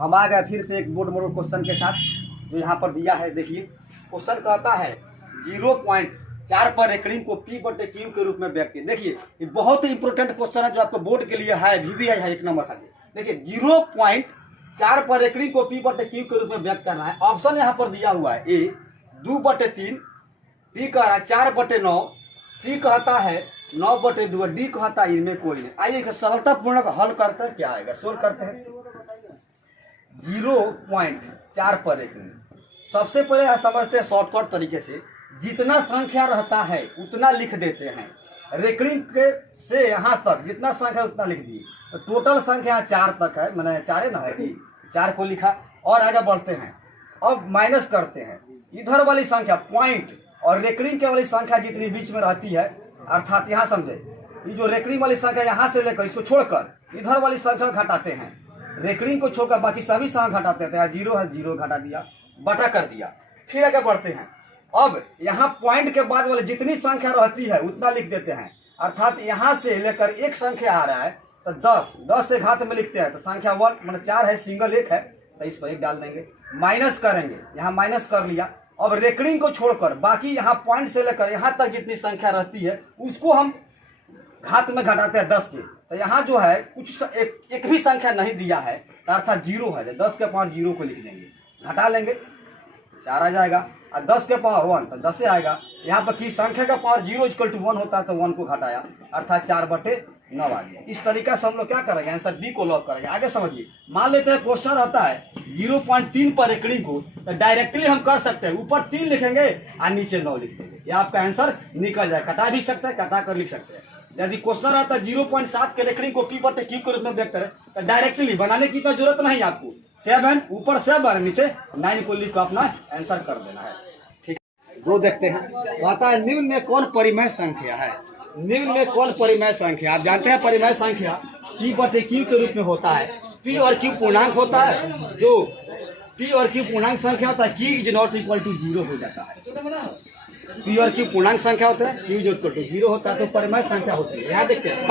हम आ गए फिर से एक बोर्ड मॉडल क्वेश्चन के साथ जो यहाँ पर दिया है। देखिए क्वेश्चन कहता है 0.4 पर एकड़िंग को P बटे Q के रूप में व्यक्त किया। देखिए ये बहुत ही इंपॉर्टेंट क्वेश्चन है जो आपको बोर्ड के लिए है, VBI है 1 नंबर का। देखिए 0.4 पर एकड़िंग को P बटे Q के रूप में व्यक्त करना है। ऑप्शन यहाँ पर दिया हुआ है A 2/3, B कह रहा है 4/9, C कहता है 9/2, D कहता है इनमें कोई नहीं। आइए सरलता पूर्वक हल करते हैं, क्या आएगा सोल्व करते हैं। 0.4 पर एकड़िंग, सबसे पहले हम समझते हैं शॉर्टकट तरीके से, जितना संख्या रहता है उतना लिख देते हैं। रेकड़िंग के से यहाँ तक जितना संख्या उतना लिख दिए, तो टोटल संख्या 4 तक है, मैंने 4 ना है कि 4 को लिखा और आगे बढ़ते हैं। अब माइनस करते हैं इधर वाली संख्या पॉइंट और रेकड़िंग के वाली संख्या जितनी बीच में रहती है, अर्थात यहाँ समझे ये जो रेकड़िंग वाली संख्या यहाँ से लेकर इसको छोड़कर इधर वाली संख्या घटाते हैं। रेकड़िंग को छोड़कर बाकी सभी संख्या घटाते हैं। 0 है 0 घटा दिया, बटा कर दिया। फिर आगे बढ़ते हैं। अब यहाँ पॉइंट के बाद वाले जितनी संख्या रहती है उतना लिख देते हैं, अर्थात यहाँ से लेकर एक संख्या आ रहा है तो 10 से घात में लिखते हैं तो संख्या 1 मतलब 4 है, सिंगल 1 है तो इस पर 1 डाल देंगे। माइनस करेंगे, यहाँ माइनस कर लिया। अब रेकड़िंग को छोड़कर बाकी यहाँ पॉइंट से लेकर यहाँ तक जितनी संख्या रहती है उसको हम घात में घटाते हैं 10 के। तो यहाँ जो है कुछ एक भी संख्या नहीं दिया है तो अर्थात 0 है, 10 के पावर 0 को लिख देंगे, घटा लेंगे 4 आ जाएगा और 10 के पावर 1 तो 10 से आएगा। यहाँ पर की संख्या का पावर 0 = 1 होता है तो 1 को घटाया अर्थात 4/9 आ गया। इस तरीका से हम लोग क्या करेंगे, आंसर बी को लॉक करेंगे। आगे समझिए, मान लेते हैं क्वेश्चन रहता है 0.3 पर एकड़िंग को, तो डायरेक्टली हम कर सकते हैं ऊपर 3 लिखेंगे और नीचे 9 लिख देंगे, ये आपका आंसर निकल जाए। कटा भी सकते हैं, कटा कर लिख सकते हैं। यदि क्वेश्चन रहता है 0.7 के रेकड़िंग को P बटे Q के रूप में व्यक्त करें तो डायरेक्टली बनाने की तो जरूरत नहीं आपको। 7 ऊपर 7 नीचे 9 को लिख कर अपना आंसर कर देना है। ठीक है, 2 देखते हैं। कहता है निम्न में कौन परिमेय संख्या है। निम्न में कौन परिमेय संख्या, आप जानते हैं परिमेय संख्या P बटे Q के रूप में होता है। P और Q पूर्णांक होता है, जो P और Q पूर्णांक संख्या होता है Q ≠ 0 हो जाता है। P और Q पूर्णांक संख्या होता है, Q = 0 होता है तो परिमेय संख्या होती है। यहाँ देखते हैं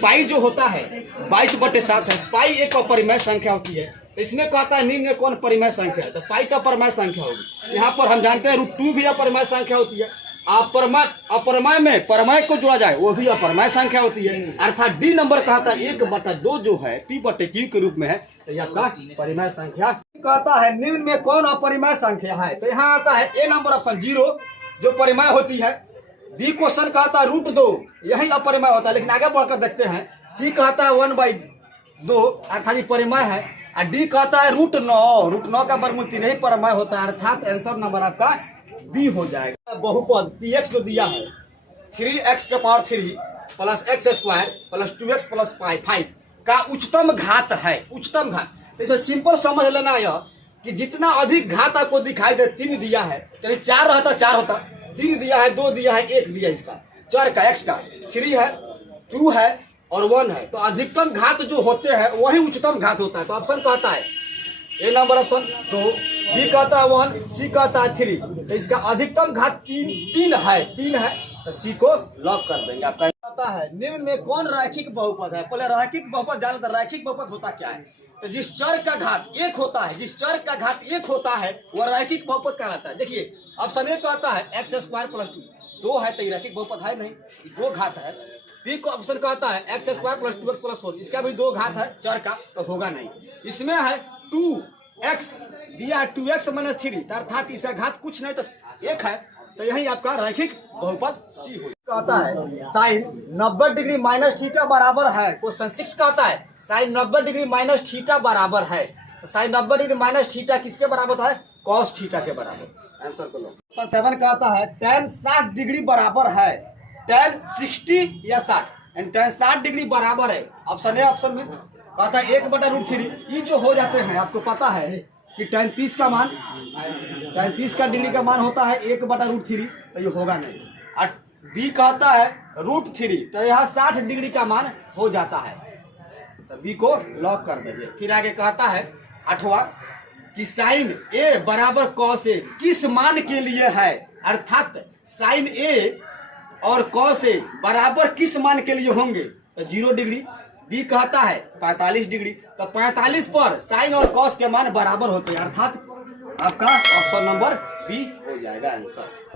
पाई जो होता है 22/7 है, पाई एक अपरिमेय संख्या होती है। तो इसमें कहता है निम्न में कौन परिमेय संख्या है, तो पाई का परिमेय संख्या होगी। यहाँ पर हम जानते हैं √2 भी अपरिमेय संख्या होती है। अपरिमेय में परिमेय को जोड़ा जाए वो भी अपरिमेय संख्या होती है, अर्थात डी नंबर कहता है 1/2 जो है P बटे Q के रूप में है तो यह आपका परिमेय संख्या कहता है। निम्न में कौन अपरिमेय संख्या है, तो यहाँ आता है A नंबर ऑप्शन 0 जो परिमेय होती है। बी क्वेश्चन कहता है √2, यही अपरिमेय होता है। लेकिन आगे बढ़कर देखते हैं, सी कहता है 1/2 अर्थात ये परिमेय है, और डी कहता है √9 का वर्गमूल 3 ही परिमेय होता है, अर्थात आंसर नंबर आपका बी हो जाएगा। बहुपद px जो दिया है 3x के power 3 plus x² plus 2x plus 5 का उच्चतम घात है। उच्चतम घात इसमें सिंपल समझ लेना यह कि जितना अधिक घात आपको दिखाई दे, 3 दिया है चाहे 4 रहता 4 होता, 3 दिया है 2 दिया है 1 दिया, इसका 4 का x का 3 है 2 है और 1 है, तो अधिकतम घात जो होते हैं वही उच्चतम घात होता है। तो ऑप्शन कहता है ए नंबर ऑप्शन 2, बी कहता है 1, सी कहता है 3, तो इसका अधिकतम घात 3 है तो सी को लॉक कर देंगे। आपका कहता है निम्न में कौन रैखिक बहुपद है। पहले रैखिक बहुपद जाना था, रैखिक बहुपद होता क्या है, तो जिस चर का घात 1 होता है, जिस चर का घात 1 होता है वह रैखिक बहुपद कहलाता है। देखिए ऑप्शन ए कहता है x² + 2 है तो ये रैखिक बहुपद है नहीं, 2 घात है। बी को ऑप्शन कहता है x² + 2x + 4, इसका भी 2 घात है चर का तो होगा नहीं। इसमें है 2x दिया है 2x - 3 अर्थात इसका घात कुछ नहीं तो 1 है, तो यही आपका रैखिक बहुपद सी हो। कहता है sin 90 डिग्री माइनस थीटा बराबर है। क्वेश्चन 6 कहता है sin 90 डिग्री माइनस थीटा बराबर है, तो sin 90 डिग्री माइनस थीटा किसके बराबर है, cos थीटा के बराबर। आंसर को लो। क्वेश्चन 7 कहता है tan 60 डिग्री बराबर है, tan 60 या 60 एंड tan 60 डिग्री बराबर है। ऑप्शन ए ऑप्शन में कहता है 1/√3, ये जो हो जाते हैं आपको पता है कि tan 30 का मान, tan 30 का डिग्री का मान होता है 1/√3, तो ये होगा नहीं। और बी कहता है √3, तो यहाँ 60 डिग्री का मान हो जाता है, तो बी को लॉक कर देंगे। फिर आगे कहता है 8वां कि sin a बराबर cos a किस मान के लिए है, अर्थात sin a और cos a बराबर किस मान के लिए होंगे, तो 0 डिग्री बी कहता है 45 डिग्री, तो 45 पर साइन और कॉस के मान बराबर होते हैं, अर्थात आपका ऑप्शन नंबर बी हो जाएगा आंसर।